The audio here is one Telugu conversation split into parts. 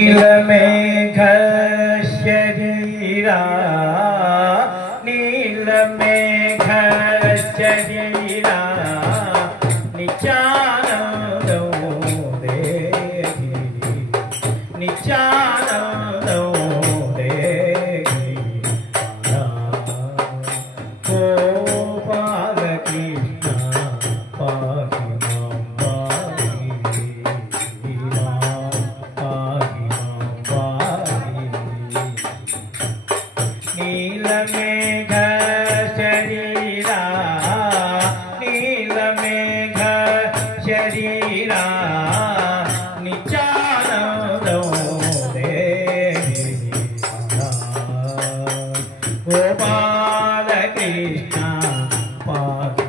नीलमेघ शरीरा नीलमेघ शरीरा निचानंदो देहि निचानंदो देहि गोपाल कृष्ण पाहि नीलमेघ शरीरा नीलमेघ शरीरा निचानंदो देहि गोपाल कृष्ण पाहि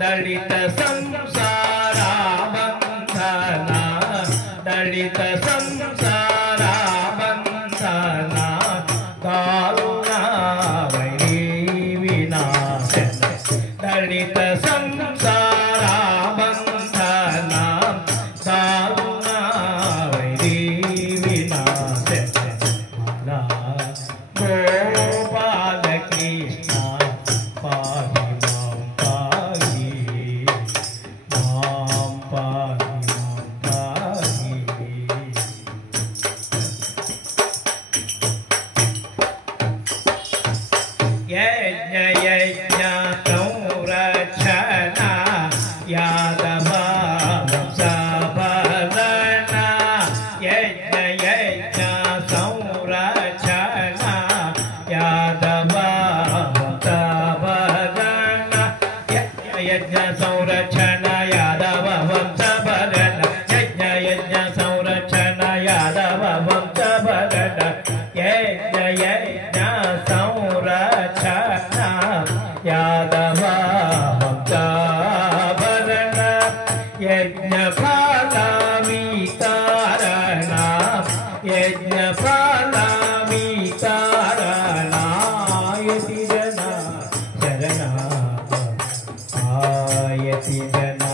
दलित संसारा बंधना दलित संसारा बंधना कारुणा वैरी विनाशन दलित संसारा बंधना कारुणा वैरी विनाशन गोपाल कृष्ण पाहि यज्ञ यज्ञ संरक्षणा यादव वंशवर्धना यज्ञ यज्ञ संरक्षणा यादव वंशवर्धना यज्ञ यज्ञ संरक्षणा यादव वंशवर्धना यज्ञ यज्ञ संरक्षणा यादव वंशवर्धना यज्ञ यज्ञ संरक्षणा यादव वंशवर्धना यज्ञ फलमितारणा यज्ञ फलमितारणा यति जना शरणा आयति जना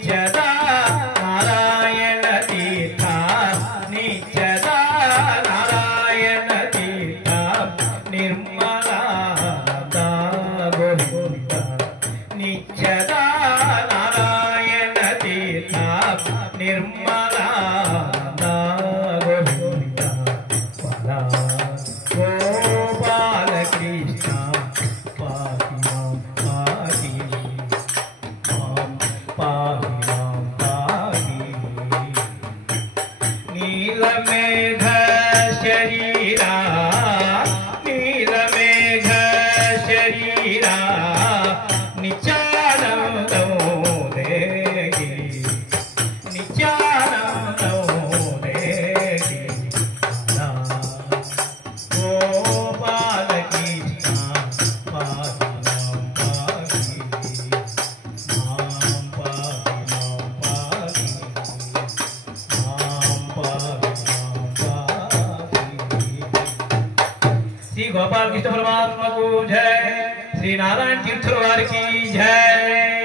నిత్యదా నారాయణ తీర్థ నిత్యదా నారాయణ తీర్థ నిర్మలా గోవింద నిత్యదా నారాయణ తీర్థ నిర్మలా గోవింద గోపాల కృష్ణ పాహి మాం పాహి పాహి మాం పాహి నీలమేఘ శరీరా నీలమేఘ శరీరా నిత్యానందం దేగి నిత్యానందం దేగి గోపాల కృష్ణ పాహి మాం పాహి మాం పాహి మాం పాహి మాం పాహి మాం పాహి। श्री गोपाल कृष्ण परमात्मा को जय, श्री नारायण तीर्थ वार की जय।